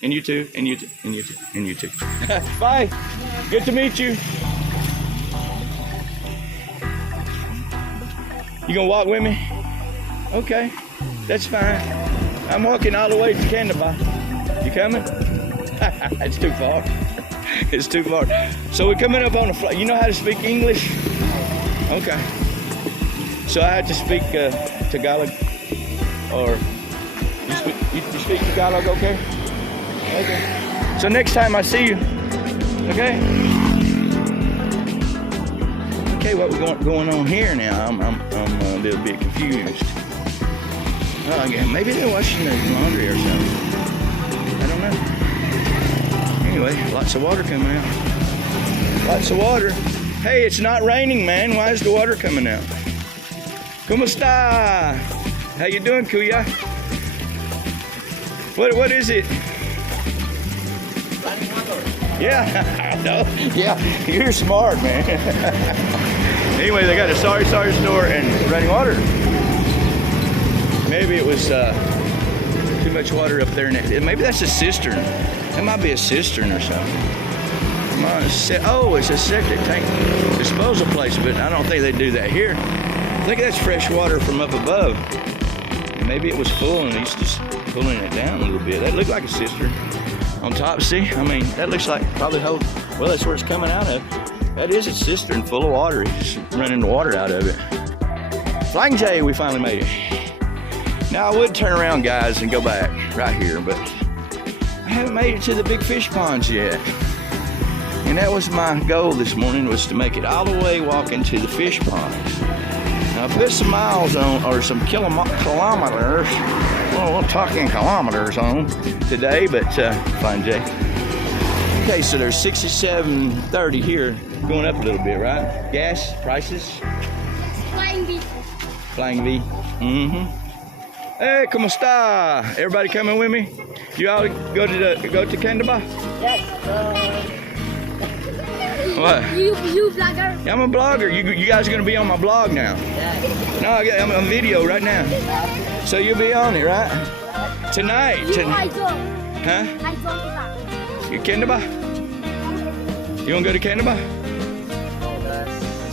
And you too. And you too. And you too. And you too. Bye. Good to meet you. You gonna walk with me? Okay, that's fine. I'm walking all the way to Candaba. You coming? It's too far. It's too far. So we're coming up on a flight. You know how to speak English? Okay. So I have to speak Tagalog, or you speak Tagalog? Okay. Okay. So next time I see you, okay? Okay, what we're going on here now? I'm a little bit confused. Oh, again, maybe they're washing their laundry or something. I don't know. Anyway, lots of water coming out. Lots of water. Hey, it's not raining, man. Why is the water coming out? Kumusta? How you doing, Kuya? What is it? Yeah, I know. Yeah, you're smart, man. Anyway, they got a sorry store and running water. Maybe it was too much water up there. Maybe that's a cistern. That might be a cistern or something. Oh, it's a septic tank disposal place, but I don't think they do that here. I think that's fresh water from up above. And maybe it was full and he's just pulling it down a little bit. That looked like a cistern. On top, see? I mean, that looks like probably well, that's where it's coming out of. That is a cistern full of water. He's running the water out of it. Flying J, we finally made it. Now I would turn around, guys, and go back right here, but I haven't made it to the big fish ponds yet. And that was my goal this morning, was to make it all the way walking to the fish ponds. Now I put some miles on, or some kilometers. Well, we're talking kilometers on today, but fine, Jay. Okay, so there's 67.30 here, going up a little bit, right? Gas prices. Flying V. Flying V. Mm-hmm. Hey, kumusta? Everybody coming with me? You all go to Candaba? Yes. What? You vlogger? Yeah, I'm a blogger. You guys are gonna be on my blog now. Yes. No, I'm on video right now. So you'll be on it, right? Tonight. I don't. Huh? I don't. You Candaba? You wanna go to Candaba?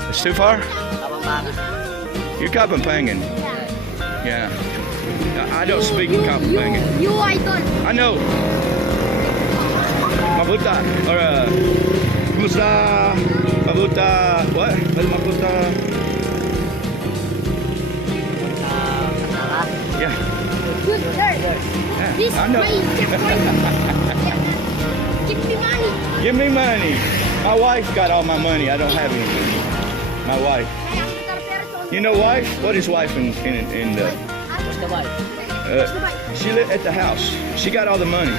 It's too far? You're Kapampangan. Yeah. I don't speak Kapampangan. You I don't. I know. Mwwt. Or kumusta? Mwwt. What? What's Mwwt? Yeah. Good sir. Yeah. This I know. Give me money. Give me money. My wife got all my money. I don't have anything. My wife. You know wife? What is wife in the... What's the wife? She lived at the house. She got all the money.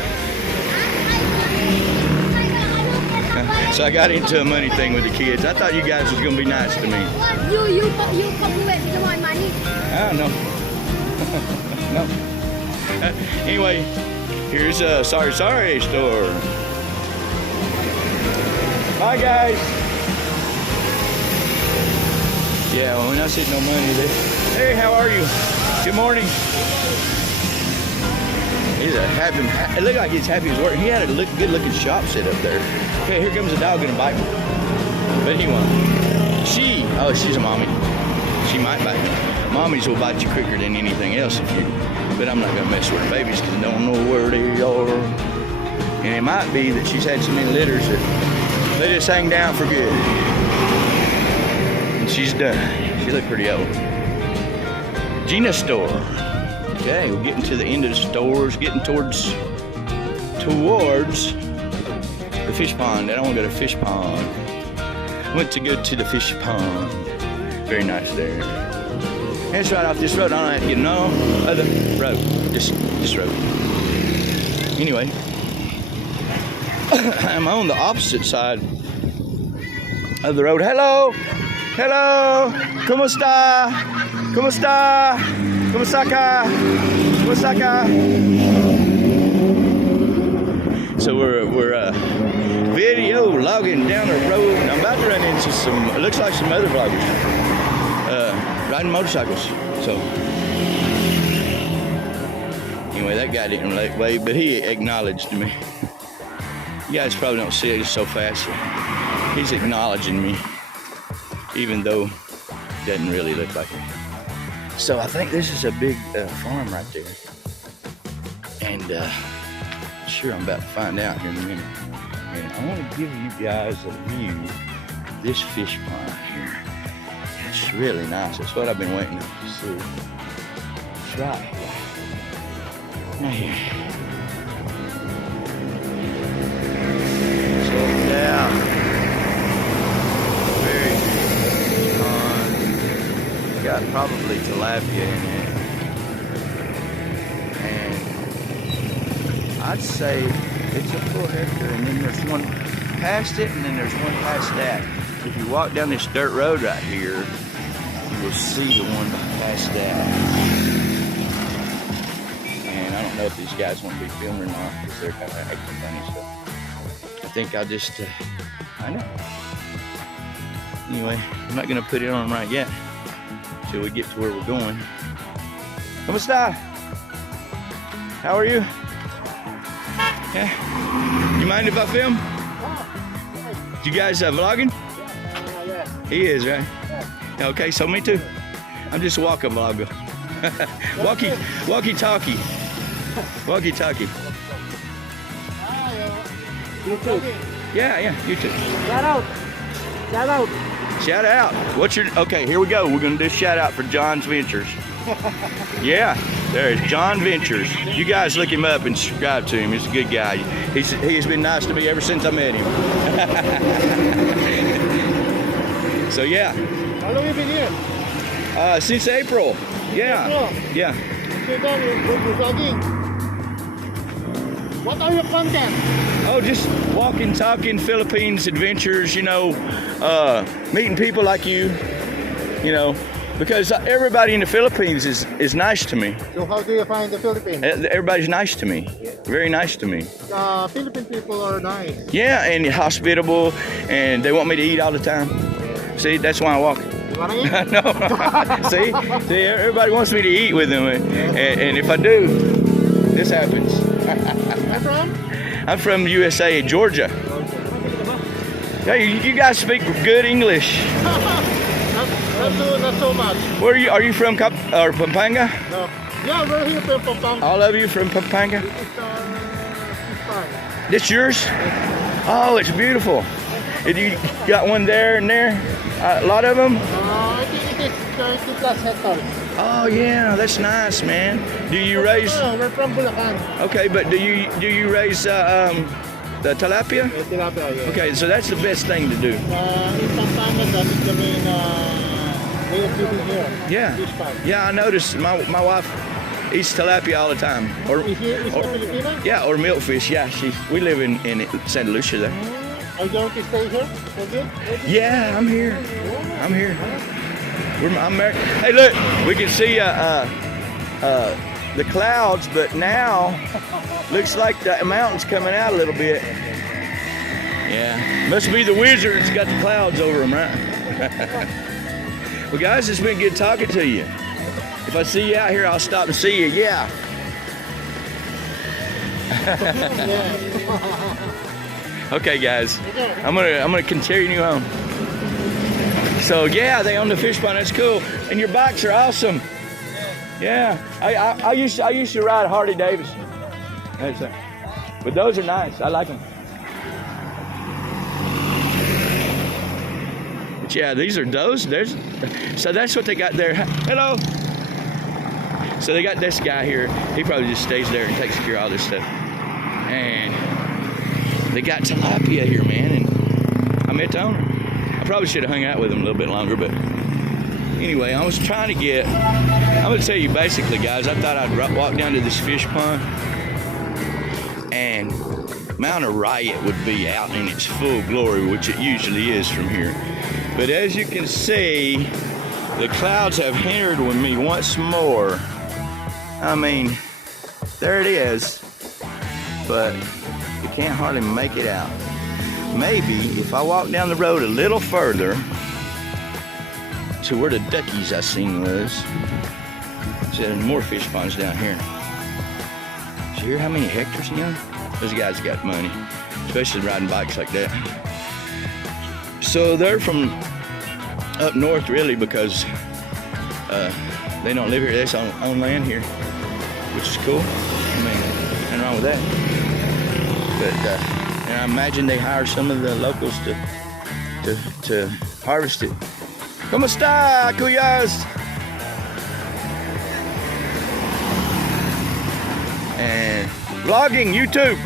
So I got into a money thing with the kids. I thought you guys was gonna be nice to me. You compliment my money. I don't know. No. Anyway, here's a sorry store. Bye guys. Yeah, well, when I said no money, hey, how are you? Good morning. He's a happy. It looked like he's happy he was working. He had a good looking shop set up there. Okay, here comes a dog gonna bite me. But he won't. She's a mommy. She might bite me. Mommies will bite you quicker than anything else but I'm not gonna mess with her babies because I don't know where they are. And it might be that she's had so many litters that they just hang down for good. And she's done. She looked pretty old. Gina store. Okay, we're getting to the end of the stores, getting towards the fish pond. I don't want to go to the fish pond. Went to go to the fish pond. Very nice there. And it's right off this road. I don't have to get no other road. Just this road. Anyway, I'm on the opposite side of the road. Hello! Hello! Kumusta? Kumusta? Kumusaka? Kumusaka? So we're video logging down the road, and I'm about to run into it looks like some other vloggers riding motorcycles. So anyway, Anyway, that guy didn't wave, but he acknowledged me. You guys probably don't see it so fast. He's acknowledging me, even though it doesn't really look like it. So I think this is a big farm right there. And sure, I'm about to find out here in a minute. And I want to give you guys a view of this fish pond here. It's really nice. That's what I've been waiting to see. It's right here. Right here. So yeah, very good pond. Got probably tilapia in it, and I'd say it's a full hectare. And then there's one past it, and then there's one past that. If you walk down this dirt road right here, you will see the one past that. And I don't know if these guys want to be filmed or not, because they're kind of acting funny. So I think I'll just, I know. Anyway, I'm not going to put it on right yet until we get to where we're going. Kamusta? How are you? Yeah. You mind if I film? You guys vlogging? Yeah. He is, right? Yeah. Okay, so me too. I'm just a walking vlogger. Walkie-talkie. Walkie-talkie. YouTube. Yeah, YouTube. Shout out. Shout out. Shout out. What's your, okay, here we go. We're gonna do a shout out for John's Ventures. Yeah, there's John Ventures. You guys look him up and subscribe to him. He's a good guy. He's been nice to me ever since I met him. So yeah. How long have you been here? Since April. Yeah. April? Yeah. So then you're vlogging. What are your content? Oh, just walking, talking, Philippines adventures, you know, meeting people like you know, because everybody in the Philippines is nice to me. So how do you find the Philippines? Everybody's nice to me, very nice to me. Philippine people are nice. Yeah, and hospitable, and they want me to eat all the time. See, that's why I walk. You wanna eat? No. See, everybody wants me to eat with them, and if I do, this happens. Where from? I'm from USA, Georgia. Hey, you guys speak good English. Not so much. Where are you? Are you from Pampanga? No. Yeah, we're here from Pampanga. All of you from Pampanga? This is farm. This yours? Oh, it's beautiful. You got one there and there? A lot of them? I think it is 30 plus hectares. Oh yeah, that's nice, man. Do you raise? Oh, we're from Bulacan. Okay, but do you raise the tilapia? Tilapia, yeah. Okay, so that's the best thing to do. In Pampanga, that is the main way of living here. Yeah. Fish pond. Yeah, I noticed my wife eats tilapia all the time. Or Is she Filipino? yeah, or milkfish. Yeah, we live in Santa Lucia there. Are you going to stay here for good? Yeah, I'm here. I'm here. I'm married. Hey, look, we can see the clouds, but now looks like the mountain's coming out a little bit. Yeah, must be the wizard's got the clouds over them, right? Well, guys, it's been good talking to you. If I see you out here, I'll stop and see you. Yeah. Okay, guys, I'm gonna continue on. So yeah, they own the fish pond. That's cool. And your bikes are awesome. Yeah, I used to ride Harley Davidson. But those are nice. I like them. But yeah, these are those. So that's what they got there. Hello. So they got this guy here. He probably just stays there and takes care of all this stuff. And they got tilapia here, man. And I met the owner. I probably should have hung out with him a little bit longer, but anyway, I was trying to get, I'm going to tell you basically, guys, I thought I'd walk down to this fish pond and Mount Riot would be out in its full glory, which it usually is from here. But as you can see, the clouds have hindered with me once more. I mean, there it is, but you can't hardly make it out. Maybe if I walk down the road a little further to where the duckies I seen was, so there's more fish ponds down here. here how many hectares, you know? Those guys got money, especially riding bikes like that. So they're from up north, really, because they don't live here. They're on land here, which is cool. I mean, nothing wrong with that. But and I imagine they hire some of the locals to harvest it. ¿Cómo está, cuyas? And vlogging, YouTube.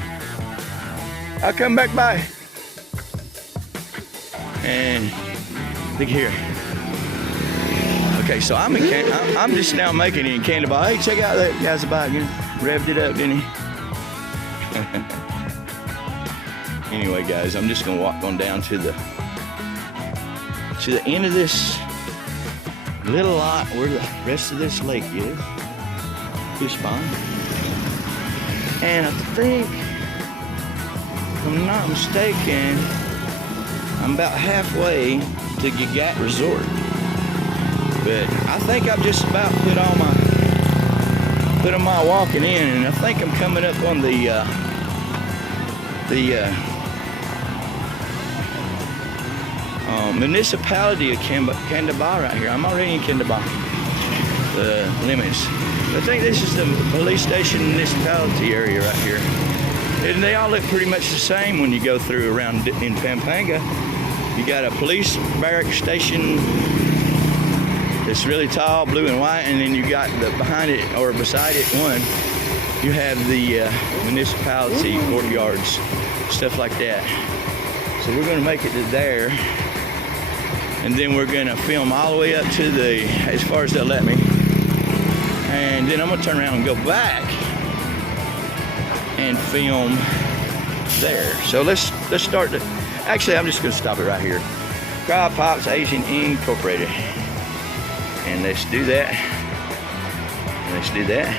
I'll come back by. And look here. Okay, so I'm just now making it in Candaba. Hey, check out that guy's bike. You know, revved it up, didn't he? Anyway, guys, I'm just gonna walk on down to the end of this little lot where the rest of this lake is. Fish pond. And I think, if I'm not mistaken, I'm about halfway to Gagat Resort. But I think I've just about put on my walking in, and I think I'm coming up on the municipality of Candaba right here. I'm already in Candaba, the limits. I think this is the police station municipality area right here. And they all look pretty much the same when you go through around in Pampanga. You got a police barrack station that's really tall, blue and white, and then you got behind it or beside it one, you have the municipality courtyards, stuff like that. So we're gonna make it to there, and then we're gonna film all the way up to as far as they'll let me, and then I'm gonna turn around and go back and film there. So let's start actually, I'm just gonna stop it right here. Crab Pops Asian Incorporated. And let's do that. And let's do that.